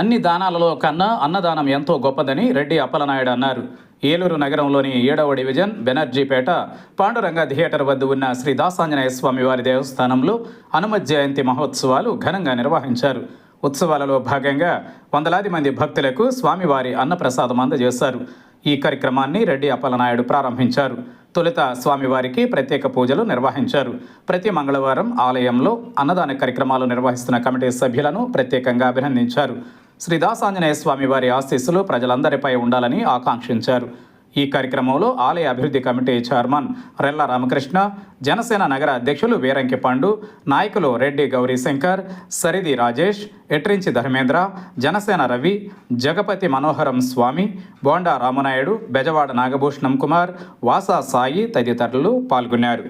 అన్ని దానాలలో కన్నా అన్నదానం ఎంతో గొప్పదని రెడ్డి అప్పలనాయుడు అన్నారు. ఏలూరు నగరంలోని 7వ డివిజన్ బెనర్జీపేట పాండురంగ థియేటర్ వద్ద ఉన్న శ్రీ దాసాంజనేయ స్వామి వారి దేవస్థానంలో హనుమత్ జయంతి మహోత్సవాలు ఘనంగా నిర్వహించారు. ఉత్సవాలలో భాగంగా వందలాది మంది భక్తులకు స్వామివారి అన్నప్రసాదం అందజేశారు. ఈ కార్యక్రమాన్ని రెడ్డి అప్పలనాయుడు ప్రారంభించారు. తొలుత స్వామివారికి ప్రత్యేక పూజలు నిర్వహించారు. ప్రతి మంగళవారం ఆలయంలో అన్నదాన కార్యక్రమాలు నిర్వహిస్తున్న కమిటీ సభ్యులను ప్రత్యేకంగా అభినందించారు. శ్రీ దాసాంజనేయ స్వామి వారి ఆశీస్సులు ప్రజలందరిపై ఉండాలని ఆకాంక్షించారు. ఈ కార్యక్రమంలో ఆలయ అభివృద్ధి కమిటీ చైర్మన్ రెల్ల రామకృష్ణ, జనసేన నగర అధ్యక్షులు వీరంకి పండు, నాయకులు రెడ్డి గౌరీశంకర్, సరిది రాజేష్, ఎట్రించి ధర్మేంద్ర, జనసేన రవి, జగపతి మనోహరం స్వామి, బోండా రామనాయుడు, బెజవాడ నాగభూషణం కుమార్, వాసా సాయి తదితరులు పాల్గొన్నారు.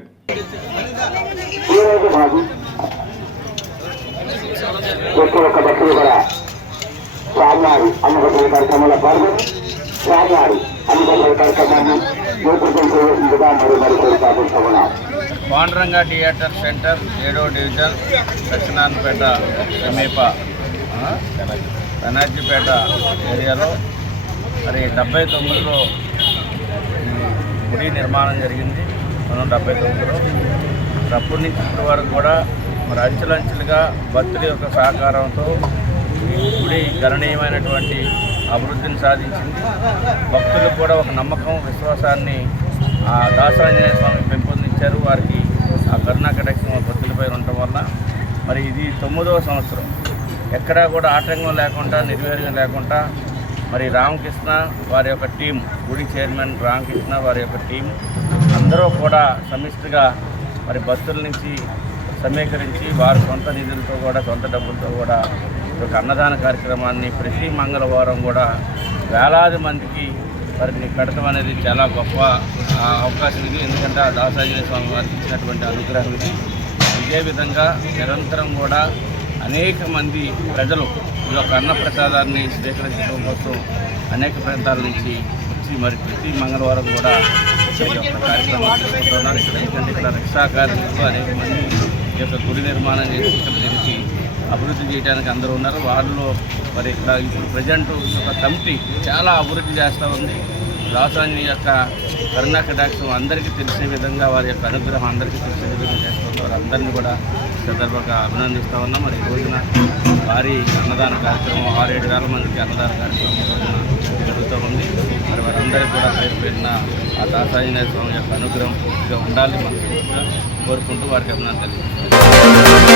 స్వామివారి అన్నదాన కార్యక్రమంలో పాల్గొని స్వామివారి అన్నదాన కార్యక్రమాన్ని పాండురంగ థియేటర్ సెంటర్ 7వ డివిజన్ దక్షిణానపేట సమీప బెనర్జీపేట ఏరియాలో మరి 79లో గుడి నిర్మాణం జరిగింది. 1979లో అప్పటి నుంచి ఇప్పటి వరకు కూడా మరి అంచెలంచెలుగా భక్తుల యొక్క సహకారంతో గుడి గణనీయమైనటువంటి అభివృద్ధిని సాధించింది. భక్తులకు కూడా ఒక నమ్మకం, విశ్వాసాన్ని ఆ దాసాంజనేయ స్వామి పెంపొందించారు. వారికి ఆ కరుణా కటాక్షం భక్తులపై ఉండటం వల్ల మరి ఇది 9వ సంవత్సరం. ఎక్కడా కూడా ఆటంకం లేకుండా, నిర్వీర్యం లేకుండా మరి రామకృష్ణ వారి యొక్క టీం, గుడి చైర్మన్ రామకృష్ణ వారి యొక్క టీం అందరూ కూడా సమిష్టిగా మరి భక్తుల నుంచి సమీకరించి వారి సొంత నిధులతో కూడా, సొంత డబ్బులతో కూడా ఒక అన్నదాన కార్యక్రమాన్ని ప్రతి మంగళవారం కూడా వేలాది మందికి వారిని కడటం అనేది చాలా గొప్ప అవకాశం ఇది. ఎందుకంటే ఆ దాసాంజనేయ స్వామి వారికి ఇచ్చినటువంటి అనుగ్రహం ఇది. ఇదే విధంగా నిరంతరం కూడా అనేక మంది ప్రజలు ఈ యొక్క అన్నప్రసాదాన్ని స్వీకరించడం కోసం అనేక ప్రాంతాల నుంచి వచ్చి మరి ప్రతి మంగళవారం కూడా ఈ యొక్క కార్యక్రమాలు తీసుకుంటున్నారు. ఎందుకంటే ఇక్కడ రిక్షా కార్మికులు అనేక మంది ఈ యొక్క గుడి నిర్మాణం చేసి ఇక్కడ దీనికి అభివృద్ధి చేయడానికి అందరూ ఉన్నారు. వాళ్ళు మరి ఇక్కడ ఇప్పుడు ప్రజెంట్ ఒక కమిటీ చాలా అభివృద్ధి చేస్తూ ఉంది. దాసాంజనేయ యొక్క కరుణా కటాక్షం అందరికీ తెలిసే విధంగా, వారి యొక్క అనుగ్రహం అందరికీ తెలిసే విధంగా చేస్తున్నారు. వారందరినీ కూడా సందర్భంగా అభినందిస్తూ ఉన్నాం. మరి ఈ రోజున భారీ అన్నదాన కార్యక్రమం 6-7 వేల మందికి అన్నదాన కార్యక్రమం ఈ రోజున జరుగుతూ ఉంది. మరి వారందరికీ కూడా పేరున ఆ దాసాంజనేయ స్వామి యొక్క అనుగ్రహం పూర్తిగా ఉండాలి మనస్ఫూర్తిగా కోరుకుంటూ వారికి అభినందనలు తెలియజేస్తున్నాం.